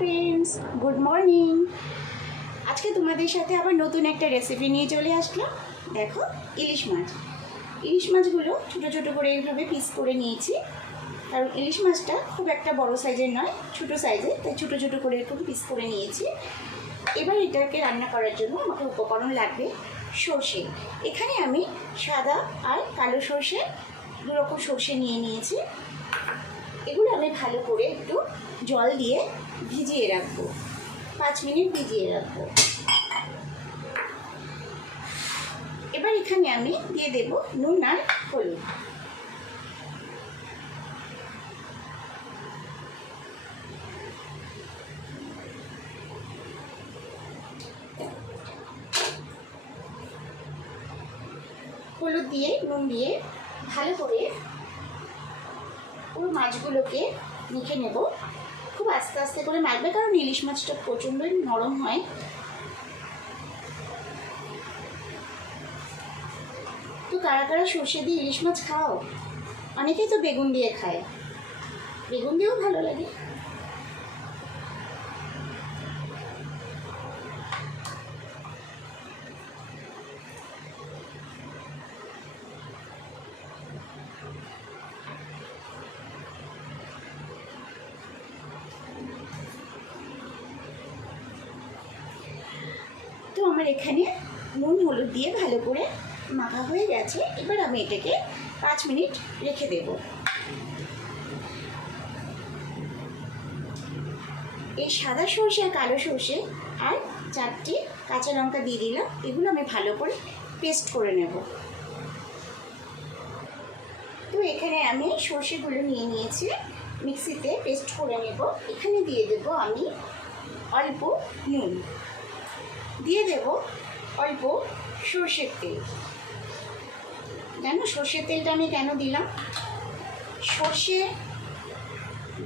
Friends, good morning. আজকে তোমাদের সাথে আবার নতুন একটা রেসিপি নিয়ে চলে আসলাম। দেখো, ইলিশ মাছগুলো ছোটো ছোটো করে এইভাবে পিস করে নিয়েছি। কারণ ইলিশ মাছটা খুব একটা বড় সাইজের নয়, ছোটো সাইজের, তাই ছোটো ছোটো করে এরকম পিস করে নিয়েছি। এবার এটাকে রান্না করার জন্য আমাকে উপকরণ লাগবে সর্ষে। এখানে আমি সাদা আর কালো সর্ষে, দুরকম সর্ষে নিয়ে নিয়েছি। এগুলো আমি ভালো করে একটু জল দিয়ে ভিজিয়ে রাখবো, 5 মিনিট ভিজিয়ে রাখবো। এবার এখানে আমি দিয়ে দেব নুন আর হলুদ। হলুদ দিয়ে নুন দিয়ে ভালো করে পুরো মাছগুলোকে মেখে নেব। খুব আস্তে আস্তে করে মাখবে, কারণ ইলিশ মাছটা প্রচণ্ডই নরম হয়। তো কারা কারা সর্ষে দিয়ে ইলিশ মাছ খাও? অনেকেই তো বেগুন দিয়ে খায়, বেগুন দিয়েও ভালো লাগে। তো আমার এখানে নুন হলুদ দিয়ে ভালো করে মাখা হয়ে গেছে। এবার আমি এটাকে 5 মিনিট রেখে দেব। এই সাদা সর্ষে আর কালো সর্ষে আর 4টি কাঁচা লঙ্কা দিয়ে দিলাম। এগুলো আমি ভালো করে পেস্ট করে নেব। তো এখানে আমি সর্ষেগুলো নিয়ে নিয়েছি, মিক্সিতে পেস্ট করে নেব। এখানে দিয়ে দেব আমি অল্প নুন, দিয়ে দেব অল্প সর্ষের তেল। জানো সর্ষের তেলটা আমি কেন দিলাম? সর্ষে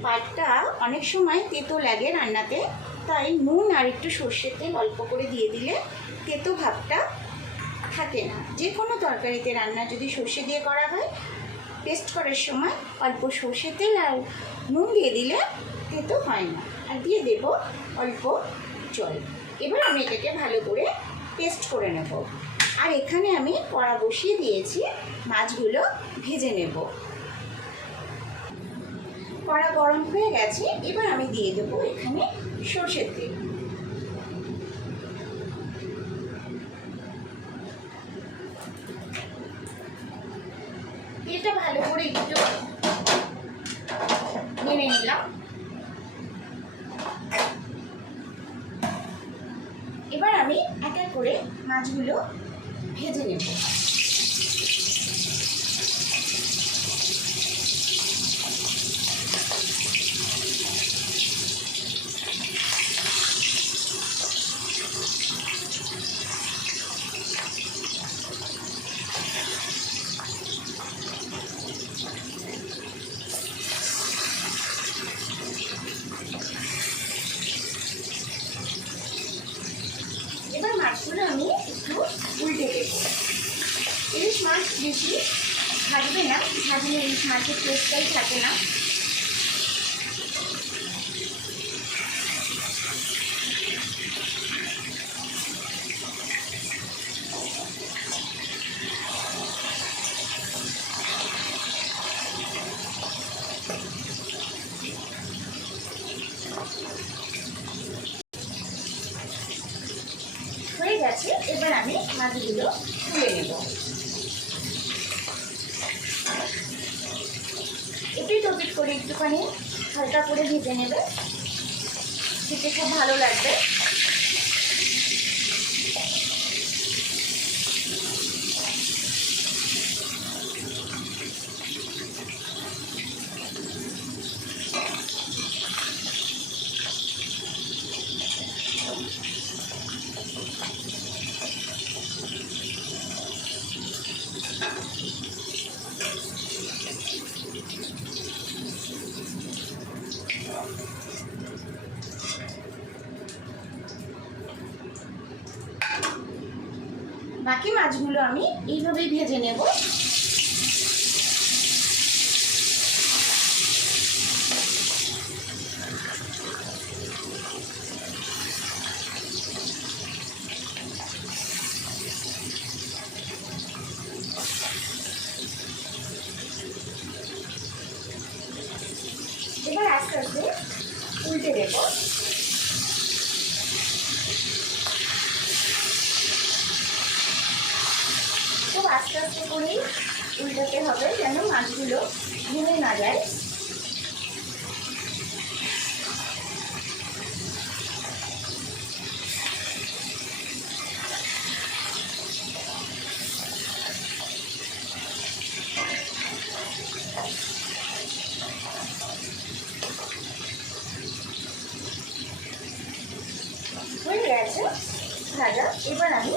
বাটটা অনেক সময় তেতো লাগে রান্নাতে, তাই নুন আর একটু সর্ষের তেল অল্প করে দিয়ে দিলে তেতো ভাবটা থাকে না। যে কোনো তরকারিতে রান্না যদি সর্ষে দিয়ে করা হয়, পেস্ট করার সময় অল্প সর্ষের তেল আর নুন দিয়ে দিলে তেতো হয় না। আর দিয়ে দেব অল্প জল। এবার আমি এটাকে ভালো করে পেস্ট করে নেব। আর এখানে আমি কড়া বসিয়ে দিয়েছি, মাছগুলো ভেজে নেব। কড়া গরম হয়ে গেছে। এবার আমি দিয়ে দেব এখানে সর্ষের তেল। এটা ভালো করে একটু নেড়ে নিলাম। এবার আমি এক এক করে মাছগুলো ভেজে নেব। এবার মাছগুলো আমি একটু উল্টে দেব। ইলিশ মাছ বেশি ভাজবে না, ভাজলে ইলিশ মাছের টেস্টটাই থাকে না। হয়ে গেছে। এবার আমি মাছগুলো তুলে নেব। এটাই টপিক করে একটুখানি হালকা করে ভেজে নেবে, খেতে খুব ভালো লাগবে। বাকি মাছগুলো আমি এইভাবেই ভেজে নেব। উল্টে দেবো। খুব আস্তে আস্তে করেই উল্টাতে হবে যেন মাছগুলো ভেঙে না যায়। হয়ে গেছে ভাজা। এবার আমি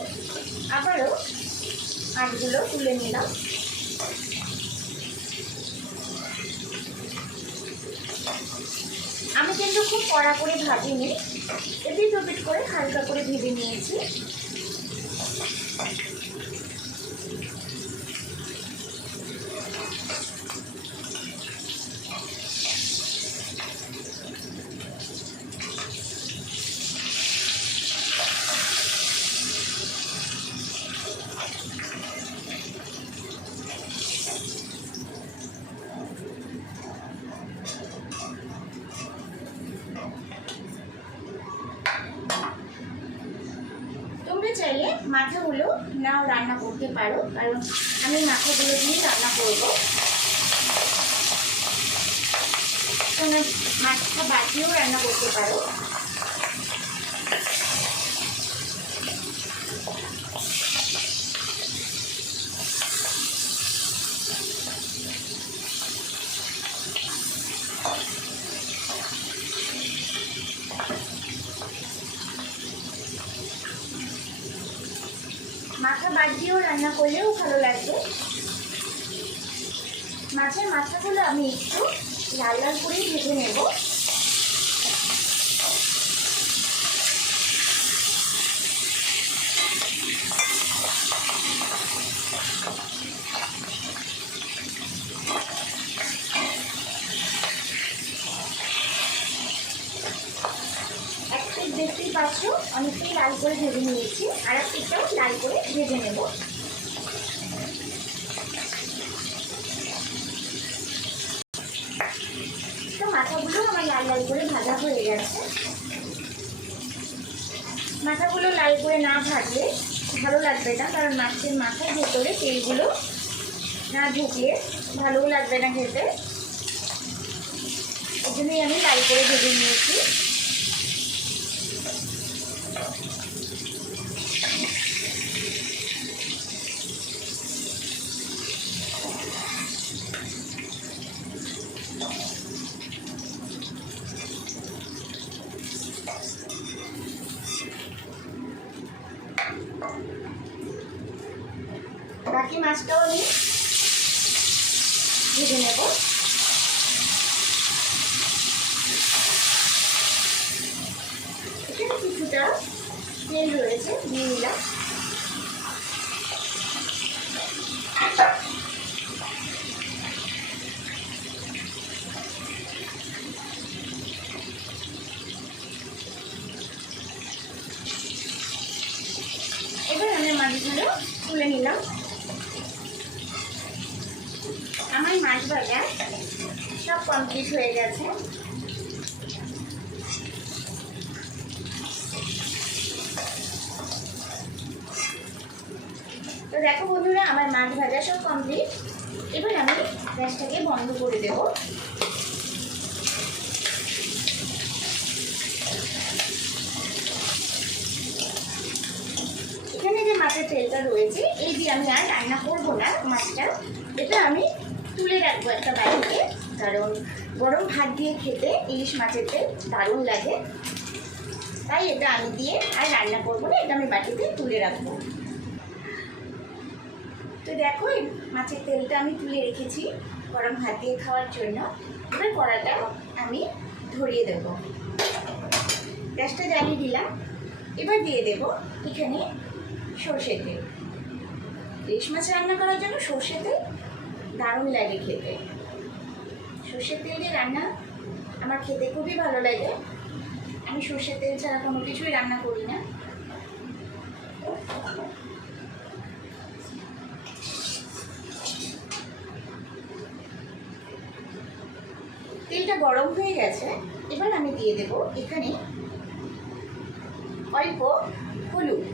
আবারও মাছগুলো তুলে নিলাম। আমি কিন্তু খুব কড়া করে ভাজিনি, এপিট ওপিট করে হালকা করে ভেজে নিয়েছি। তোমরা চাইলে মাথাগুলো নাও রান্না করতে পারো, কারণ আমি মাথাগুলো দিয়ে রান্না করব। তোমরা মাছটা বাটিয়েও রান্না করতে পারো। মাথা বাদ দিয়েও রান্না করলেও ভালো লাগবে। মাছের মাথাগুলো আমি একটু লাল লাল করেই ভেজে নেব। দেখতেই পাচ্ছ অনেকটাই লাল করে ভেজে নিয়েছি, আর একটাও লাল করে ভেজে নেব। তো মাথাগুলো আমার লাল লাল করে ভাজা হয়ে গেছে। মাথাগুলো লাল করে না ভাজলে ভালো লাগবে না, কারণ মাছের মাথার ভেতরে তেলগুলো না ঢুকলে ভালোও লাগবে না খেতে। এই জন্যই আমি লাল করে ভেজে নিয়েছি। বাকি মাছটাও আমি ভেজে নেব। এখানে কিছুটা তেল রয়েছে, দিয়ে নিলাম। এবার আমি মাছগুলো তুলে নিলাম। আমার মাছ ভাজা সব কমপ্লিট হয়ে গেছে। তো দেখো বন্ধুরা, আমার মাছ ভাজা সব কমপ্লিট। এবার আমি গ্যাসটাকে বন্ধ করে দেব। এখানে যে মাছের তেলটা রয়েছে, এই দিয়ে আমি আর রান্না করবো না মাছটা। এটা আমি তুলে রাখবো একটা বাটিতে, কারণ গরম ভাত দিয়ে খেতে ইলিশ মাছের তেল দারুণ লাগে। তাই এটা আমি দিয়ে আর রান্না করবো না, এটা আমি বাটিতে তুলে রাখবো। তো দেখো, এই মাছের তেলটা আমি তুলে রেখেছি গরম ভাত দিয়ে খাওয়ার জন্য। এবার কড়াটা আমি ধরিয়ে দেব। গ্যাসটা জ্বালিয়ে দিলাম। এবার দিয়ে দেব এখানে সর্ষের তেল। ইলিশ মাছ রান্না করার জন্য সর্ষের তেল দারুণ লাগে খেতে। সর্ষের তেল দিয়ে রান্না আমার খেতে খুবই ভালো লাগে। আমি সর্ষের তেল ছাড়া কোনো কিছুই রান্না করি না। তেলটা গরম হয়ে গেছে। এবার আমি দিয়ে দেব এখানে অল্প হলুদ,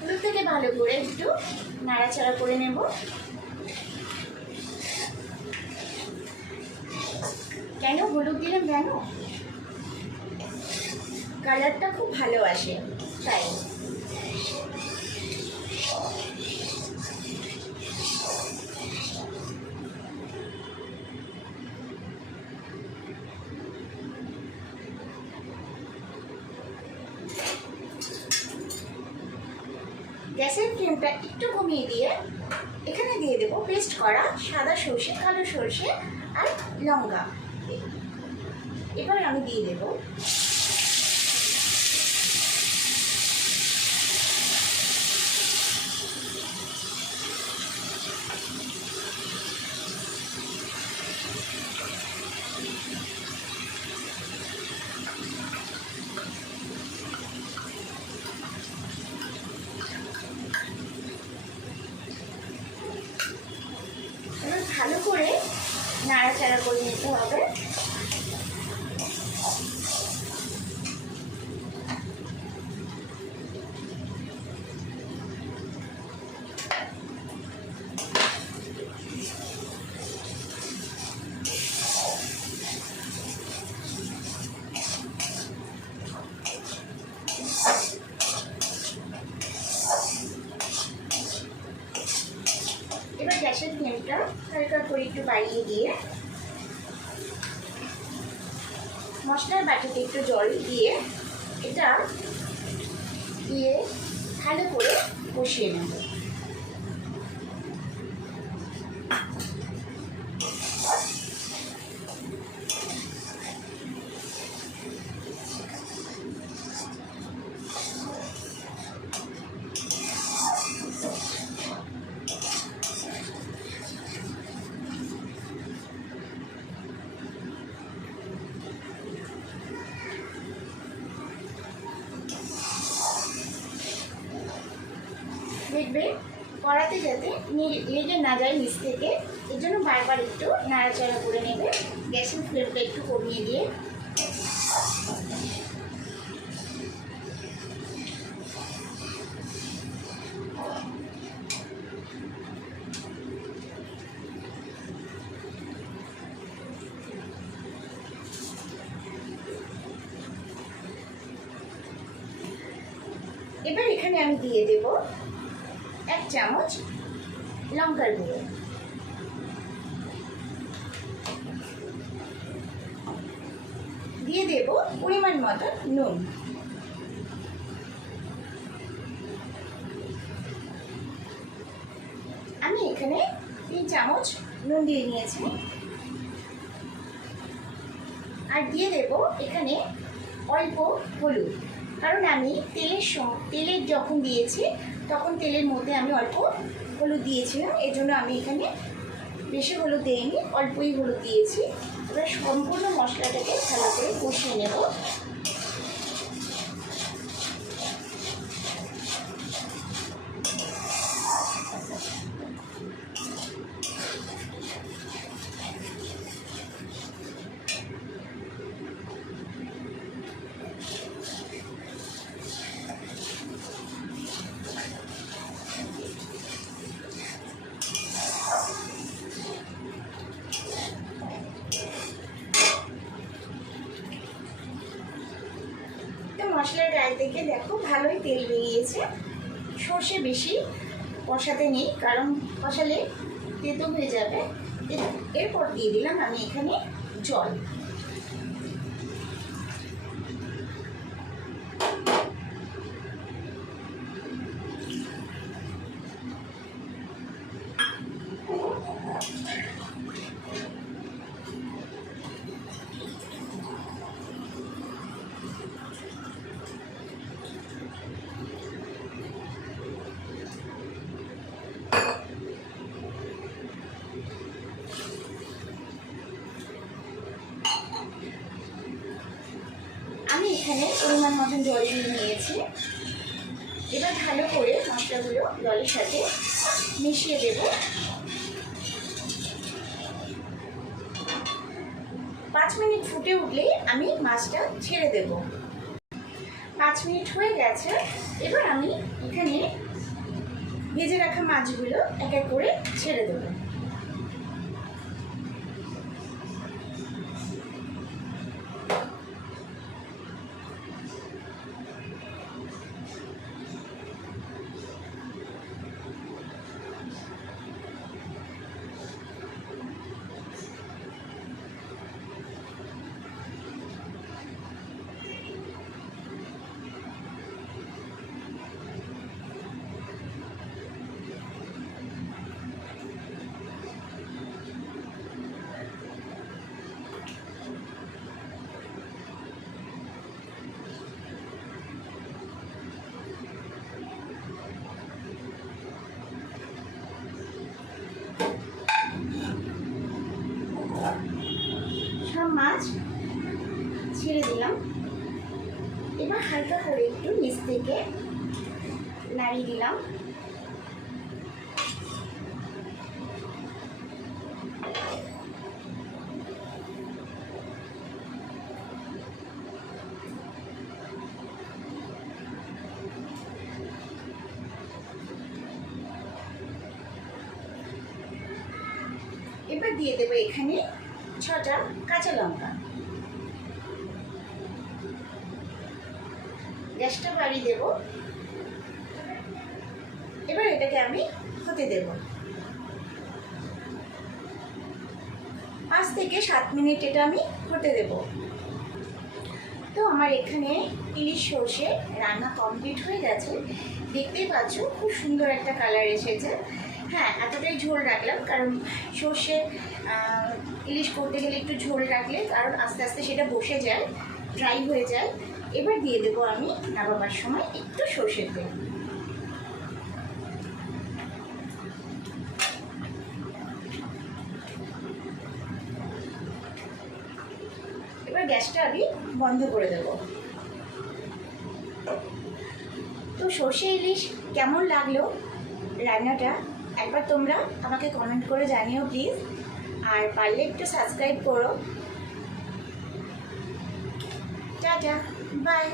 হলুদ থেকে ভালো করে একটু নাড়াচাড়া করে নেব। কেন হলুদ দিলাম জানো? কালারটা খুব ভালো আসে তাই। গ্যাসের ফ্লেমটা একটু কমিয়ে দিয়ে এখানে দিয়ে দেবো পেস্ট করা সাদা সর্ষে, কালো সর্ষে আর লঙ্কা। এবার আমি দিয়ে দেবো ভালো করে নাড়াচাড়া করে নিতে হবে। এবার গ্যাসের ফ্লেমটা হালকা করে একটু বাড়িয়ে দিয়ে মশলার বাটিতে একটু জল দিয়ে এটা দিয়ে ভালো করে কষিয়ে নেব। দেখবে কড়াতে যাতে লেগে না যায় নিচ থেকে, এর জন্য বারবার একটু নাড়াচাড়া করে নেবে। গ্যাসের ফ্লেমটা একটু কমিয়ে দিয়ে এবার এখানে আমি দিয়ে দেব 1 চামচ লঙ্কার গুঁড়ো, দিয়ে দেব পরিমাণ মতো নুন, আমি এখানে 3 চামচ নুন দিয়ে নিয়েছি। আর দিয়ে দেব এখানে অল্প হলুদ, কারণ আমি তেলের যখন দিয়েছি তখন তেলের মধ্যে আমি অল্প হলুদ দিয়েছিলাম, এই জন্য আমি এখানে বেশি হলুদ দিইনি, অল্পই হলুদ দিয়েছি। এবার সম্পূর্ণ মশলাটাকে ভালো করে কষিয়ে নেব। মশলার গায়ে থেকে দেখো ভালোই তেল বেরিয়েছে। সর্ষে বেশি কষাতে নেই, কারণ কষালে তেতো হয়ে যাবে। এরপর দিয়ে দিলাম আমি এখানে জল। এখানে পরিমাণ মতন জল দিয়ে নিয়েছি। এবার ভালো করে মশলাগুলো জলের সাথে মিশিয়ে দেব। 5 মিনিট ফুটে উঠলে আমি মাছটা ছেড়ে দেব। 5 মিনিট হয়ে গেছে। এবার আমি এখানে ভেজে রাখা মাছগুলো এক এক করে ছেড়ে দেব। সব মাছ ছেড়ে দিলাম। এবার হালকা করে একটু নিচ থেকে নাড়িয়ে দিলাম। এবার দিয়ে দেবো এখানে 6টা কাঁচা লঙ্কা। গ্যাসটা বাড়িয়ে দেব। এবার এটাকে আমি হতে দেব। 5 থেকে 7 মিনিট এটা আমি হতে দেব। তো আমার এখানে ইলিশ সর্ষে রান্না কমপ্লিট হয়ে গেছে। দেখতেই পাচ্ছ খুব সুন্দর একটা কালার এসেছে। হ্যাঁ, এতটাই ঝোল রাখলাম কারণ সর্ষে ইলিশ করতে গেলে একটু ঝোল রাখলে কারণ আস্তে আস্তে সেটা বসে যায়, ড্রাই হয়ে যায়। এবার দিয়ে দেবো আমি নামাবার সময় একটু সর্ষের তেল। এবার গ্যাসটা আমি বন্ধ করে দেব। তো সর্ষে ইলিশ কেমন লাগলো রান্নাটা একবার তোমরা আমাকে কমেন্ট করে জানিও প্লিজ। আর পারলে একটু সাবস্ক্রাইব করো। Tata, by.